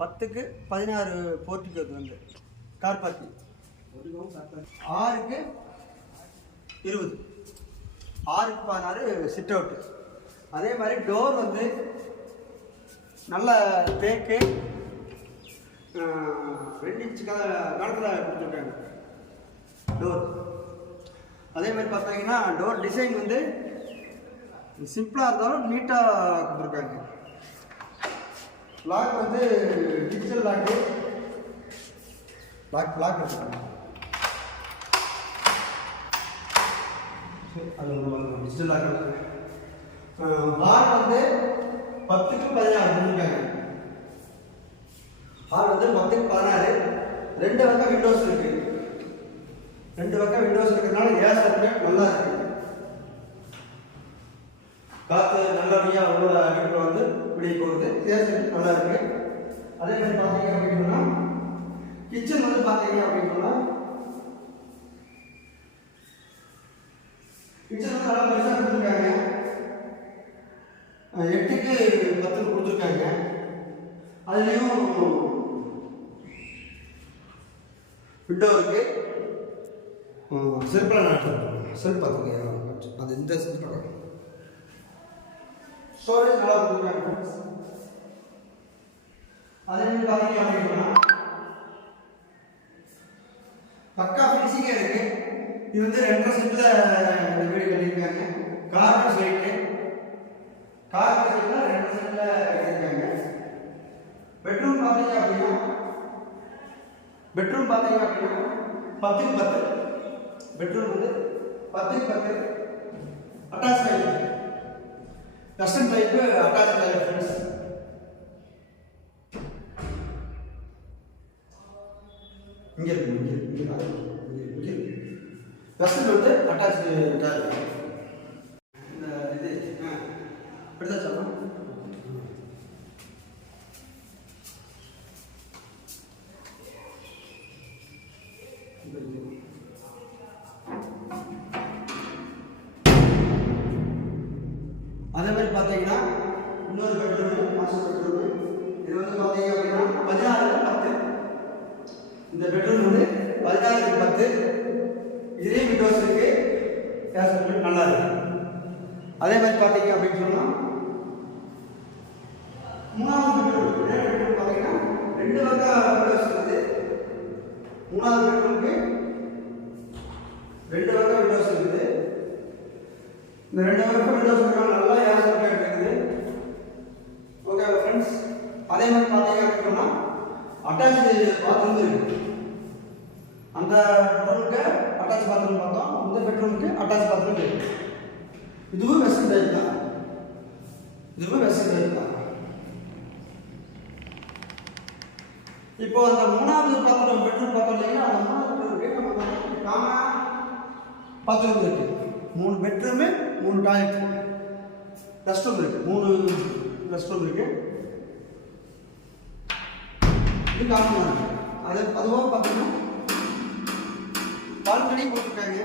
10க்கு 16 போர்ட்டிக்கு வந்து car parking. 6க்கு 20, 6க்கு 16 chit out. அதே மாதிரி டோர் வந்து நல்ல தேக்கு 2 இன்ச்சு காலத்தில் கொடுத்துருக்காங்க டோர். அதே மாதிரி பார்த்தீங்கன்னா டோர் டிசைன் வந்து சிம்பிளாக இருந்தாலும் நீட்டாக கொடுத்துருக்காங்க. லாக் வந்து டிஜிட்டல் லாக்கு, லாக் வச்சுருக்காங்க. அது டிஜிட்டல் லாக். ஹால் வந்து 10க்கு 16 கொடுத்துருக்காங்க. ஹால் வந்து 10க்கு 16. 2 பக்கம் விண்டோஸ் இருக்கு. 2 பக்கம் விண்டோஸ் இருக்கிறதுனால ஏர் சர்க்குலேட் நல்லா இருக்கு. காற்று நல்லபடியாக உள்ள வீட்டில் வந்து இப்படி போகுது. ஏர் சர்க்குலேட் நல்லா இருக்கு. அதே மாதிரி பார்த்தீங்க அப்படின்னா கிச்சன் வந்து பார்த்தீங்க அப்படின்னா கிச்சன் வந்து நல்லா பெருசாக கொடுத்துருக்காங்க. 8க்கு 10 கொடுத்துருக்காங்க. அதுலேயும் விண்டோ இருக்கு. செல்ஃப் பார்த்துருக்கேன். அது இந்த செல்ஃப் ஸ்டோரேஜ் நல்லா கொடுத்துருக்காங்க. அதே மாதிரி பார்த்தீங்க அப்படின்னா பக்கா ஃபினிஷிங்காக இருக்கு. இது வந்து 2.5 சென்ட்ல இந்த வீடு கட்டியிருக்காங்க. கார்னர் சைட்டு 2 சென்ட்ல கட்டியிருக்காங்க. பெட்ரூம் பார்த்தீங்க அப்படின்னா 10க்கு 10. பெட்ரூம் வந்து 10க்கு 10 attach type, custom type attach type friends. இங்கே கஸ்டம் வந்து அட்டாச் டைப். இந்த இது இப்படிதான் சொல்லணும். அதே மாதிரி பார்த்தீங்கன்னா இன்னொரு பெட்ரூம், மாஸ்டர் பெட்ரூம். இது வந்து பார்த்தீங்க அப்படின்னா 16க்கு 10. இந்த பெட்ரூம் வந்து 16க்கு 10. இதுலேயும் விண்டோஸ் இருக்கு. ஏர் சர்க்குலேட் நல்லா இருக்கு. அதே மாதிரி பார்த்தீங்க அப்படின்னு சொன்னால் 3வது பெட்ரூம் பார்த்தீங்கன்னா 2 பக்கம் விண்டோஸ் இருக்குது. 3வது பெட்ரூமுக்கு 2 பக்கம் விண்டோஸ் இருக்குது. இந்த 2 பக்கம் விண்டோஸ் இருக்கிறனால நல்லா ஏர் சர்க்குலேட் இருக்குது. Okay friends. அதே மாதிரி பார்த்தீங்க அப்படின்னா அட்டாச் பாத்ரூம் இருக்கு. அந்த பெட்ரூமுக்கு அட்டாச் பாத்ரூம் பார்த்தோம். இந்த பெட்ரூமுக்கு அட்டாச் பாத்ரூம் இருக்கு. இதுவும் வெஸ்டர்ன் டைப் தான். இப்போ அந்த 3வது பாத்ரூம் பெட்ரூம் பார்த்தோம் இல்லைங்களா, அந்த 3வது பெட்ரூமுக்கு நம்ம காமன் பாத்ரூம் இருக்கு. 3 பெட்ரூமு 3 டாய்லெட், ரெஸ்ட் ரூம் இருக்கு. 3 ரெஸ்ட் ரூம் இருக்கு. இது காமன் இருக்கு. அதுவும் பார்த்தீங்கன்னா பால்கனி கொடுத்துருக்காங்க.